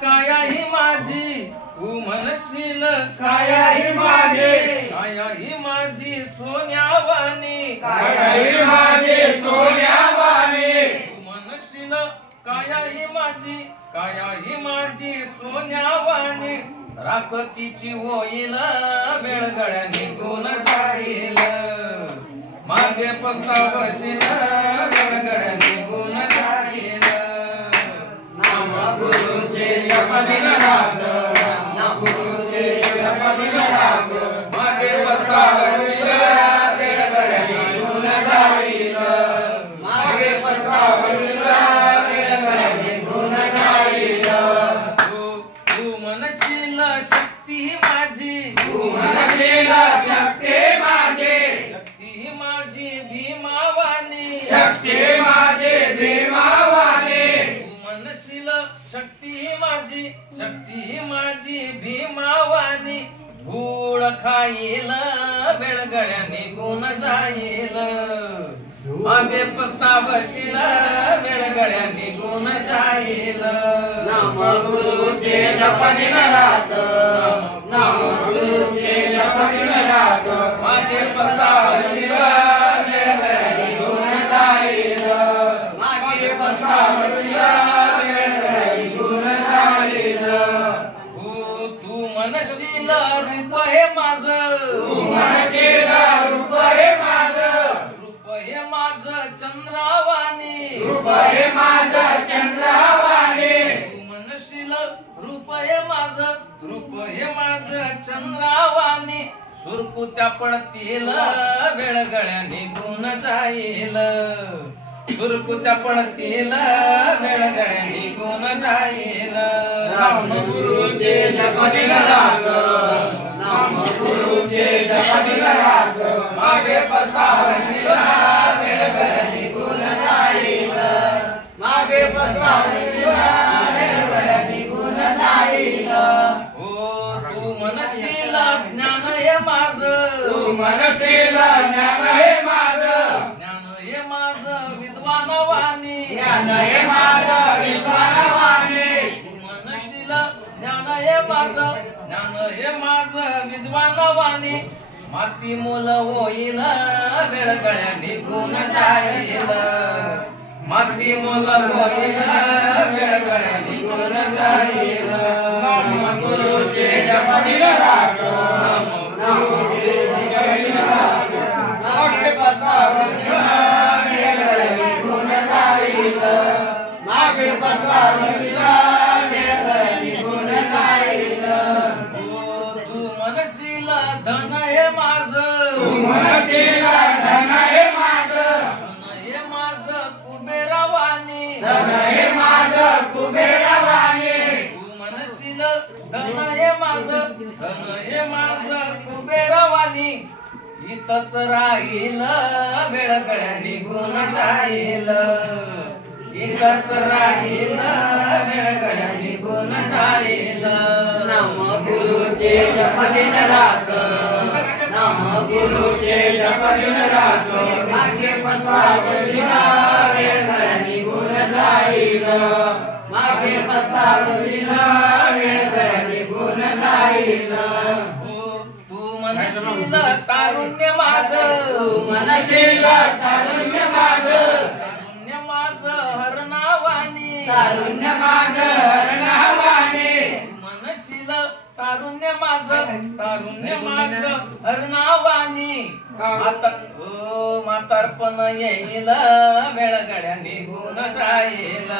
काया ही माझी तू म्हणशील, काया ही माझी, काया ही माझी सोन्यावानी, काया ही माझी सोन्यावानी, तू म्हणशील काया ही माझी, काया ही माझी सोन्यावानी, राख तिची होईल वेळगड्या निघून जाईल, मागे पस्तावशील वेळगड्या निघून जाईल, नाम गुरुचे जप दिन रात, नाम गुरुचे जप दिन रात, मागे पस्तावशील वेळगड्या निघून जाईल, मागे पस्तावशील वेळगड्या निघून जाईल, तू म्हणशील शक्ती माझी, तू म्हणशील शक्ती माझी, शक्ती माझी भीमावानी, शक्ती माझी भीमावानी, तू म्हणशील शक्ती माझी, शक्ती माझी भीमावानी, धूळ खाईल वेळगड्या निघून जाईल, मागे पस्तावशील वेळगड्या निघून जाईल, नाम गुरुचे जप दिन रात, नाम गुरुचे जप दिन रात, मागे पस्तावशील वेळगड्या निघून जाईल, मागे पस्तावशील वेळगड्या निघून जाईल, तू म्हणशील रूप हे माझं, तू म्हणशील रूप हे माझं, रूप हे माझं चंद्रावानी, रूप हे माझं चंद्रावानी, तू म्हणशील रूप हे माझं, रूप हे माझं चंद्रावानी, सुरकुत्या पडतील वेळगड्या निघून जाईल, सुरकुत्या पडतील वेळगड्या निघून जाईल, नाम गुरुचे जप दिन रात, नाम गुरुचे जप दिन रात, मागे पस्तावशील वेळगड्या निघून जाईल, मागे पस्तावशील वेळगड्या निघून जाईल, तू म्हणशील ज्ञान हे माझं, तू म्हणशील ज्ञान हे माझं, ज्ञान हे माझं विद्वानवाणी, ज्ञान हे माझं विश्वानवाणी, तू म्हणशील ज्ञान हे माझं, ज्ञान हे माझं विद्वानवाणी, माती मुल होईल वेळगड्या निघून जाईल, माती मुल होईल वेळगड्या निघून जाईल, नाम गुरुचे जप दिन रात, नाम गुरुचे जप दिन रात, मागे पस्तावशील वेळगड्या निघून जाईल, मागे पस्तावशील वेळगड्या निघून जाईल, तू म्हणशील धन हे माझं, तू म्हणशील धन हे माझं, धन हे माझं कुबेरवाणी, धन हे माझं कुबेरवाणी, तू म्हणशील धन हे माझं, धन हे माझं कुबेरवाणी, इथंच राहील वेळगड्या निघून जाईल, इथंच राहील वेळगड्या निघून जाईल, नाम गुरुचे जप दिन रात, नाम गुरुचे जप दिन रात, मागे पस्तावशील वेळगड्या निघून जाईल, मागे पस्तावशील वेळगड्या निघून जाईल, तू म्हणशील तारुण्य माझं, तू म्हणशील तारुण्य माझं, तारुण्य माझं हरणावाणी, तारुण्य माझं हरणावाणी, म्हणशील तारुण्य माझं, तारुण्य माझं हरणावाणी, म्हातारपण येईल वेळगड्या निघून जाईल,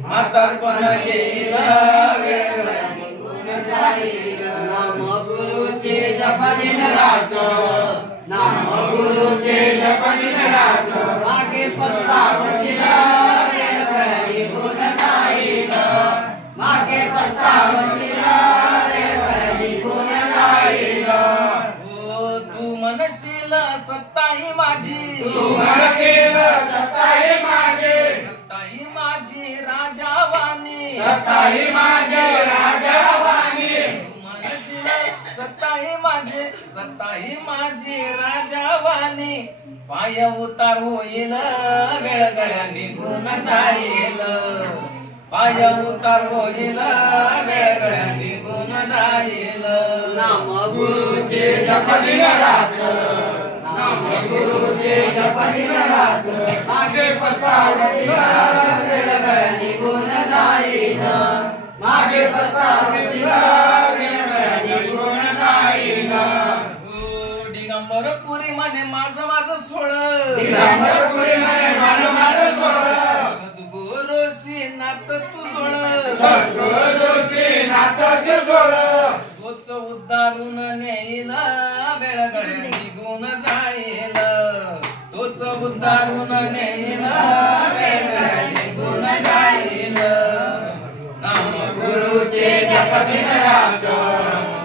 म्हातारपण येईल वेळगड्या निघून जाईल, नाम गुरुचे जप दिन रात, नाम गुरुचे जप दिन रात, मागे पस्तावशील वेळगड्या निघून जाईल, मागे पस्तावशील वेळगड्या निघून जाईल, तू म्हणशील सत्ता ही माझी, तू म्हणशील सत्ता ही माझी, सत्ता ही माझी राजावाणी, सत्ता ही माझी राजावाणी, तू म्हणशील सत्ता ही माझी, सत्ता ही माझी राजावाणी, पाय उतार होईल वेळगड्या निघून जाईल, पाय उतार होईल वेळ गळ्यात निघून जाईल नाम गुरुचे जप दिन रात नाम गुरुचे जप दिन रात मागे पसावशीला वेळ गळ्यात निघून जाईल मागे पसावशीला वेळ गळ्यात निघून जाईल दिगंबर पुरी म्हणे माझं माझं सोड दिगंबर पुरी म्हणे माझं सोड सद्गुरुशी नातं तू जोड सद्गुरुशी नातं तू जोड तोच उद्धारून नेईल वेळ गळ्यात निघून जाईल तोच उद्धारून नेईल वेळ गळ्यात निघून जाईल नाम गुरुचे जप दिन रात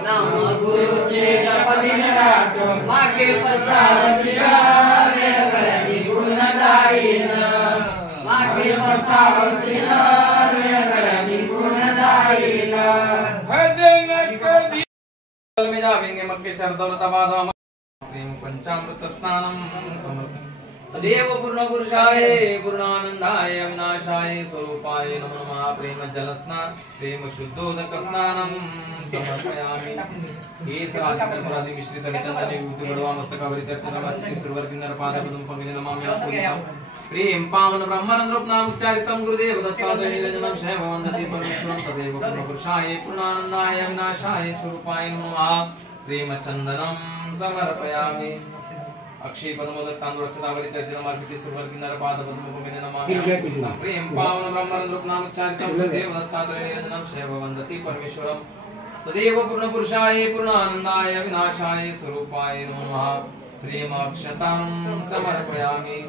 नाम गुरुचे जप दिन रात मागे पसावशीला वेळ गळ्यात निघून जाईल मागे पसावशीला वेळ गळ्यात निघून जाईल भजन कधी मेधाविंगे मक्के शरदौलताबाद प्रेम पंचामृत स्नानम समर्पयामि देव पूर्ण पुरुषाय पूर्णानंदाय अविनाशाय स्वरूपाय नमो नमः प्रेम जल स्नान प्रेम शुद्धोदक स्नानम समर्पयामि केसराधिकर्परादि मिश्रित चंदने विभूति बड़वा मस्तकावरी चर्चनमति सुरवर किन्नर पादपद्म पवित्र नमाम्यां प्रेम पावन ब्रह्मानंद नाम उच्चारितं गुरुदेव दत्तात्रेय निरंजनं शैव वन्दति परमेश्वरं तदेव पूर्ण पुरुषाय पूर्णानंदाय अविनाशाय स्वरूपाय नमो नमः प्रेम चंदनं समर्पयामि अक्षय पदमोदक तांदूळ रक्षतावरी चर्चन मार्गिती सुरवर किन्नर पादपद्म पवित्र नमाम्यां प्रेम पावन ब्रह्मानंद नाम उच्चारितं गुरुदेव दत्तात्रेय निरंजनं शैव वन्दति परमेश्वरं तदेव पूर्ण पुरुषाय पूर्णानंदाय अविनाशाय स्वरूपाय नमो नमः प्रेम अक्षतां समर्पयामि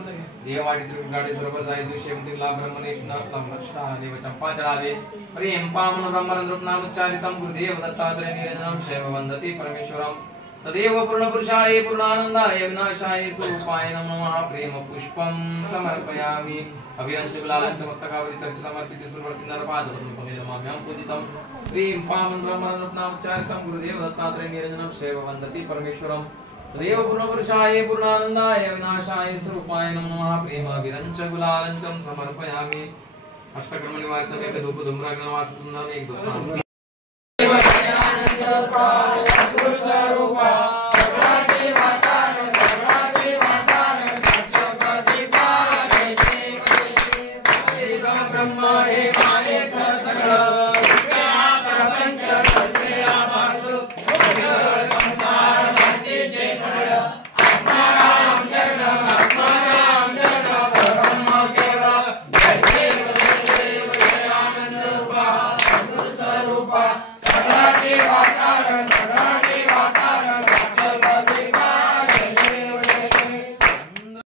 देवाडी त्रिगाडी सरोवर जाय दुष्यंती लाभ ब्रह्मणे लंबष्टा देव चंपा चढ़ावे प्रेम पावन ब्रह्मानंद नाम उच्चारितं गुरुदेव दत्तात्रेय निरंजनं शैव वन्दति परमेश्वरं तदेव पूर्ण पुरुषाय पूर्णानंदाय अविनाशाय स्वरूपाय नमो नमः प्रेम पुष्पं समर्पयामि अभिरंच गुलालंच मस्तकावरी चर्चितमर्पिते सुरवर किन्नर पादपद्म पवित्र नमाम्यां पूजितं प्रेम पावन ब्रह्मानंद नाम उच्चारितं गुरुदेव दत्तात्रेय निरंजनं शैव वन्दति परमेश्वरं तदेव पूर्ण पुरुषाय पूर्णानंदाय अविनाशाय स्वरूपाय नमो नमः प्रेम अभिरंच गुलालंच समर्पयामि अष्टकर्म निवारितं एक धूप धूम्राग्नवास सुंदरम एक धूप